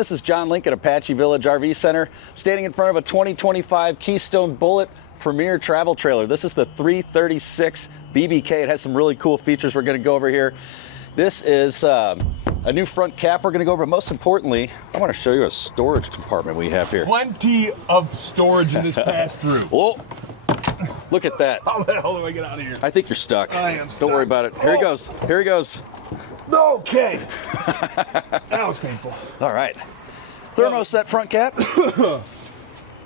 This is John Lincoln, Apache Village RV Center. I'm standing in front of a 2025 Keystone Bullet Premier Travel Trailer. This is the 336 BBK. It has some really cool features we're going to go over here. This is a new front cap we're going to go over, but most importantly, I want to show you a storage compartment we have here. Plenty of storage in this pass-through. Oh, look at that. How the hell do I get out of here? I think you're stuck. I am stuck. Don't worry about it. Here he goes. Here he goes. Okay. That was painful. All right. Thermoset front cap.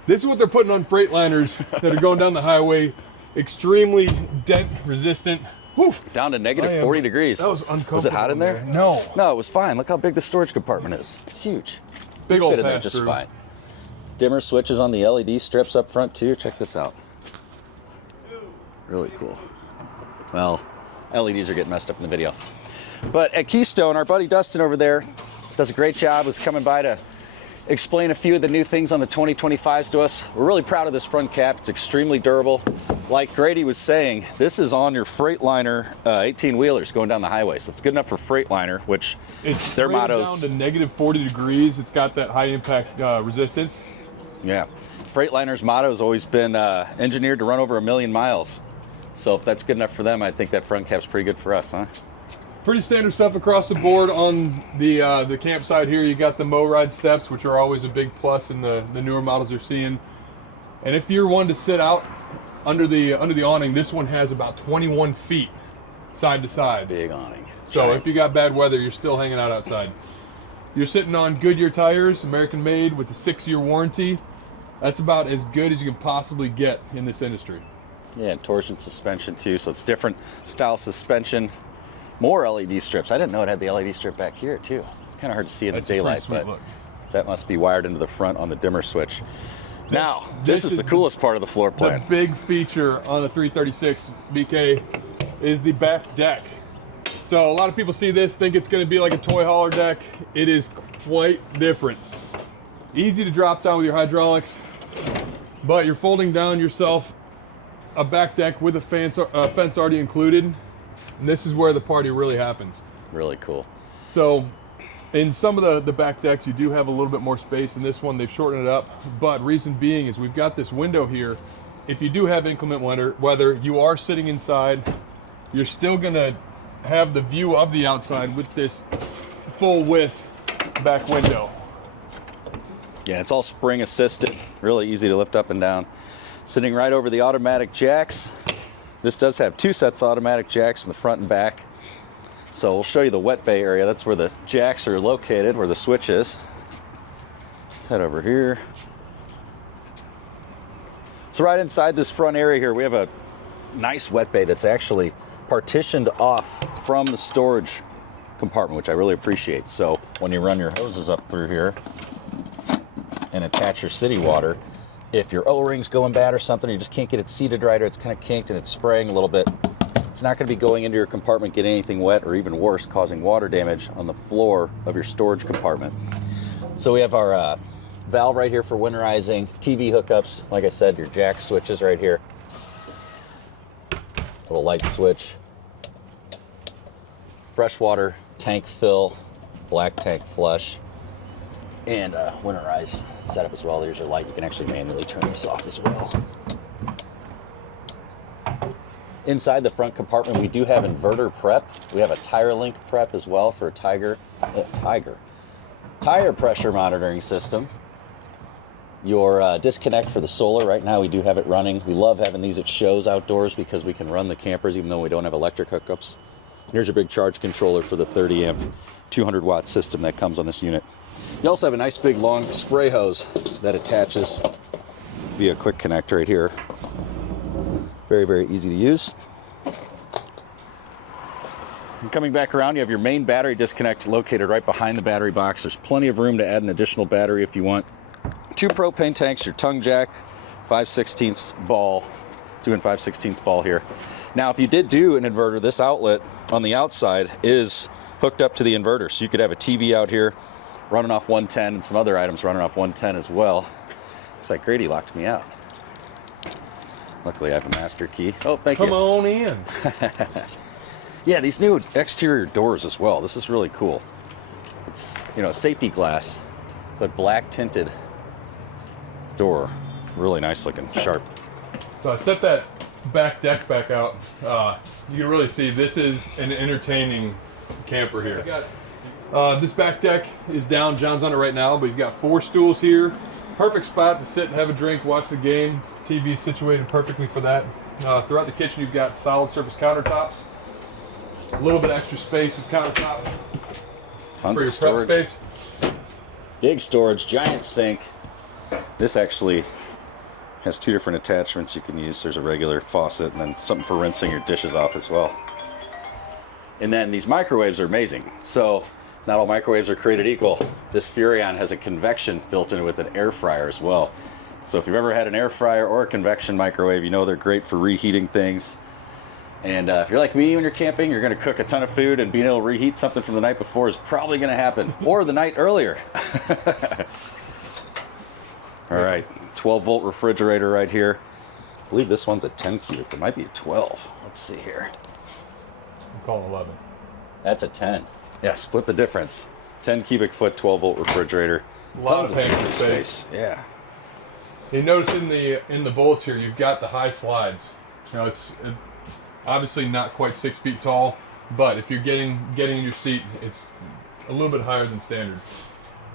This is what they're putting on Freightliners that are going down the highway. Extremely dent resistant. Whew. Down to negative 40 degrees. That was uncomfortable. Was it hot in there? No. No, it was fine. Look how big the storage compartment is. It's huge. Big old fit in there just fine. Dimmer switches on the LED strips up front too. Check this out. Really cool. Well, LEDs are getting messed up in the video. But at Keystone, our buddy Dustin over there does a great job. Was coming by to explain a few of the new things on the 2025s to us. We're really proud of this front cap. It's extremely durable. Like Grady was saying, this is on your Freightliner 18-wheelers going down the highway. So it's good enough for Freightliner, which it's their motto's down to negative 40 degrees. It's got that high impact resistance. Yeah. Freightliner's motto has always been engineered to run over 1,000,000 miles. So if that's good enough for them, I think that front cap's pretty good for us, huh? Pretty standard stuff across the board on the campsite here. You got the mow-ride steps, which are always a big plus in the newer models you're seeing. And if you're one to sit out under the awning, this one has about 21 feet side to side. Big awning. So Giant. if you got bad weather, you're still hanging out outside. You're sitting on Goodyear tires, American made with a 6-year warranty. That's about as good as you can possibly get in this industry. Yeah, and torsion suspension too, so it's different style suspension. More LED strips. I didn't know it had the LED strip back here too. It's kind of hard to see in the daylight, but that must be wired into the front on the dimmer switch. Now, this is the coolest part of the floor plan. The big feature on the 336 BK is the back deck. So a lot of people see this, think it's going to be like a toy hauler deck. It is quite different. Easy to drop down with your hydraulics, but you're folding down yourself a back deck with a fence already included. And this is where the party really happens. Really cool. So in some of the back decks, you do have a little bit more space. In this one, they've shortened it up. But reason being is we've got this window here. If you do have inclement weather, you are sitting inside, you're still gonna have the view of the outside with this full width back window. Yeah, it's all spring assisted, really easy to lift up and down. Sitting right over the automatic jacks. This does have 2 sets of automatic jacks in the front and back. So we'll show you the wet bay area. That's where the jacks are located, where the switch is. Let's head over here. So right inside this front area here, we have a nice wet bay that's actually partitioned off from the storage compartment, which I really appreciate. So when you run your hoses up through here and attach your city water, if your O-ring's going bad or something, you just can't get it seated right, or it's kind of kinked and it's spraying a little bit, it's not going to be going into your compartment, getting anything wet, or even worse, causing water damage on the floor of your storage compartment. So we have our valve right here for winterizing, TV hookups, like I said, your jack switches right here. Little light switch. Freshwater tank fill, black tank flush, and winterize setup as well. There's your light. You can actually manually turn this off as well. Inside the front compartment, we do have inverter prep. We have a tire link prep as well for a tire pressure monitoring system. Your disconnect for the solar, right now we do have it running. We love having these at shows outdoors because we can run the campers even though we don't have electric hookups. Here's your big charge controller for the 30 amp 200 watt system that comes on this unit. You also have a nice big long spray hose that attaches via a quick connect right here. Very, very easy to use. And coming back around, you have your main battery disconnect located right behind the battery box. There's plenty of room to add an additional battery if you want. 2 propane tanks, your tongue jack, 5/16 ball, 2 and 5/16 ball here. Now, if you did do an inverter, this outlet on the outside is hooked up to the inverter. So you could have a TV out here running off 110 and some other items running off 110 as well. Looks like Grady locked me out. Luckily, I have a master key. Oh, thank you. Come on in. Yeah, these new exterior doors as well. This is really cool. It's, you know, safety glass but black tinted door. Really nice looking, sharp. So I set that back deck back out. You can really see this is an entertaining camper here. This back deck is down. John's on it right now, but you've got 4 stools here. Perfect spot to sit and have a drink, watch the game. TV is situated perfectly for that. Throughout the kitchen, you've got solid surface countertops. A little bit extra space of countertop Tons for your of storage. prep space. Big storage, giant sink. This actually has 2 different attachments you can use. There's a regular faucet and then something for rinsing your dishes off as well. And then these microwaves are amazing. So not all microwaves are created equal. This Furrion has a convection built in with an air fryer as well. So if you've ever had an air fryer or a convection microwave, you know they're great for reheating things. And if you're like me when you're camping, you're going to cook a ton of food, and being able to reheat something from the night before is probably going to happen, or the night earlier. All right, 12-volt refrigerator right here. I believe this one's a 10 cubic. It might be a 12. Let's see here. I'm calling 11. That's a 10. Yeah, split the difference. 10 cubic foot, 12-volt refrigerator. A lot Tons of pantry space. Yeah. You notice in the bolts here, you've got the high slides. You know, it's obviously not quite 6 feet tall, but if you're getting in your seat, it's a little bit higher than standard.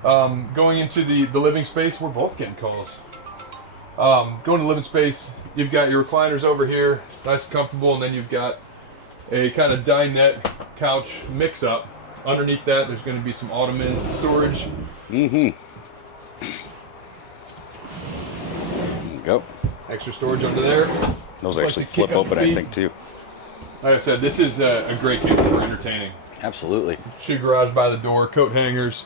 Going into the living space, we're both getting calls. Going to living space, you've got your recliners over here, nice and comfortable, and then you've got a kind of dinette couch mix-up. Underneath that, there's going to be some ottomans and storage. Mm-hmm. Go. Extra storage under there. Those Plus actually you flip kick up open, the I feet. think, too. Like I said, this is a great camper for entertaining. Absolutely. Shoe garage by the door, coat hangers.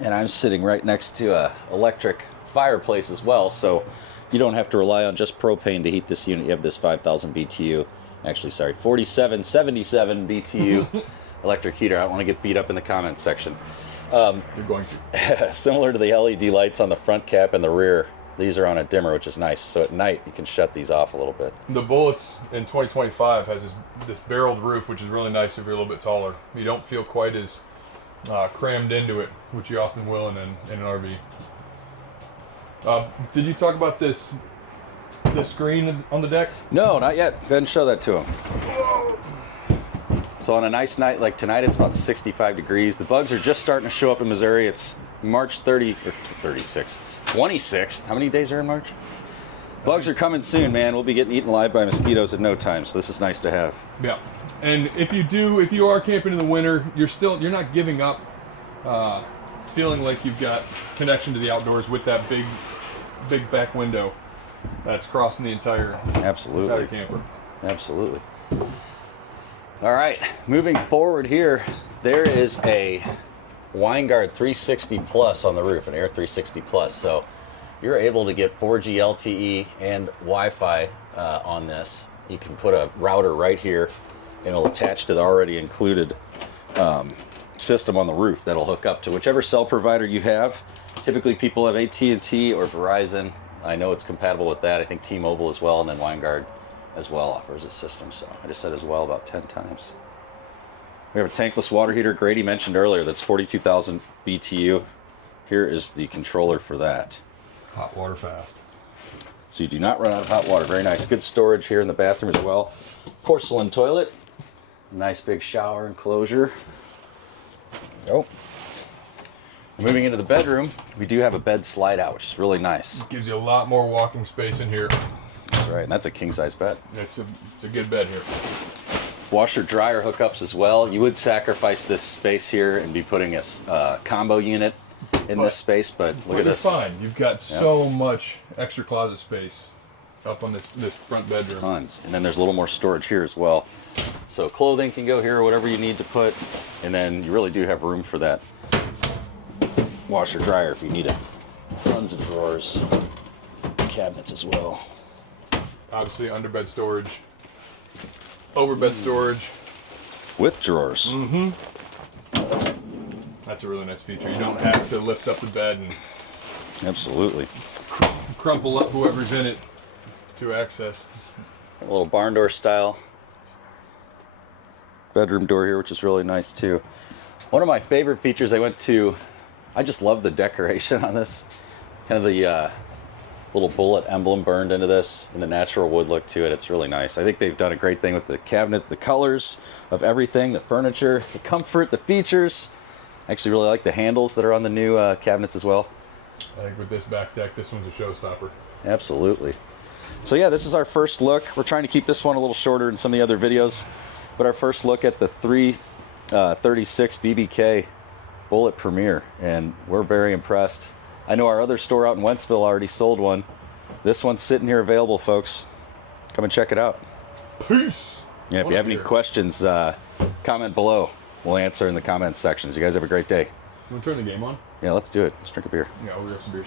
And I'm sitting right next to a electric fireplace as well, so you don't have to rely on just propane to heat this unit. You have this 5,000 BTU, actually, sorry, 4777 BTU electric heater. I don't want to get beat up in the comments section. You're going to. Similar to the LED lights on the front cap and the rear, these are on a dimmer, which is nice. So at night, you can shut these off a little bit. The Bullets in 2025 has this barreled roof, which is really nice if you're a little bit taller. You don't feel quite as crammed into it, which you often will in an RV. Did you talk about this screen on the deck? No, not yet. Go ahead and show that to him. So on a nice night like tonight, it's about 65 degrees. The bugs are just starting to show up in Missouri. It's March 26th. How many days are in March? Bugs are coming soon, man. We'll be getting eaten alive by mosquitoes in no time, so this is nice to have. Yeah. And if you are camping in the winter, you're not giving up feeling like you've got connection to the outdoors with that big back window that's crossing the entire camper. Absolutely. All right, moving forward here, there is a Winegard 360 Plus on the roof, an Air 360 Plus. So you're able to get 4G LTE and Wi-Fi on this. You can put a router right here, and it'll attach to the already included system on the roof that'll hook up to whichever cell provider you have. Typically people have AT&T or Verizon. I know it's compatible with that. I think T-Mobile as well, and then Winegard as well offers a system. So I just said as well about 10 times. We have a tankless water heater Grady mentioned earlier that's 42,000 BTU. Here is the controller for that. Hot water fast. So you do not run out of hot water. Very nice. Good storage here in the bathroom as well. Porcelain toilet. Nice big shower enclosure. There you go. Moving into the bedroom, we do have a bed slide out, which is really nice. Gives you a lot more walking space in here. That's right, and that's a king size bed. It's a good bed here. Washer dryer hookups as well. You would sacrifice this space here and be putting a combo unit in this space, but look at this. You're fine. You've got so much extra closet space up on this front bedroom. Tons. And then there's a little more storage here as well. So clothing can go here, or whatever you need to put, and then you really do have room for that washer dryer if you need it. Tons of drawers, cabinets as well. Obviously underbed storage, overbed storage. With drawers. Mm-hmm. That's a really nice feature. You don't have to lift up the bed and Absolutely. crumple up whoever's in it to access. A little barn door style bedroom door here, which is really nice too. One of my favorite features, I went to I just love the decoration on this. Kind of the little bullet emblem burned into this and the natural wood look to it. It's really nice. I think they've done a great thing with the cabinet, the colors of everything, the furniture, the comfort, the features. I actually really like the handles that are on the new cabinets as well. I think with this back deck, this one's a showstopper. Absolutely. So yeah, this is our first look. We're trying to keep this one a little shorter than some of the other videos, but our first look at the 336 BBK Bullet Premier, and we're very impressed. I know our other store out in Wentzville already sold one. This one's sitting here available, folks. Come and check it out. Peace. Yeah, if you have any questions, comment below. We'll answer in the comments sections. You guys have a great day. You want to turn the game on? Yeah, let's do it. Let's drink a beer. Yeah, we'll grab some beers.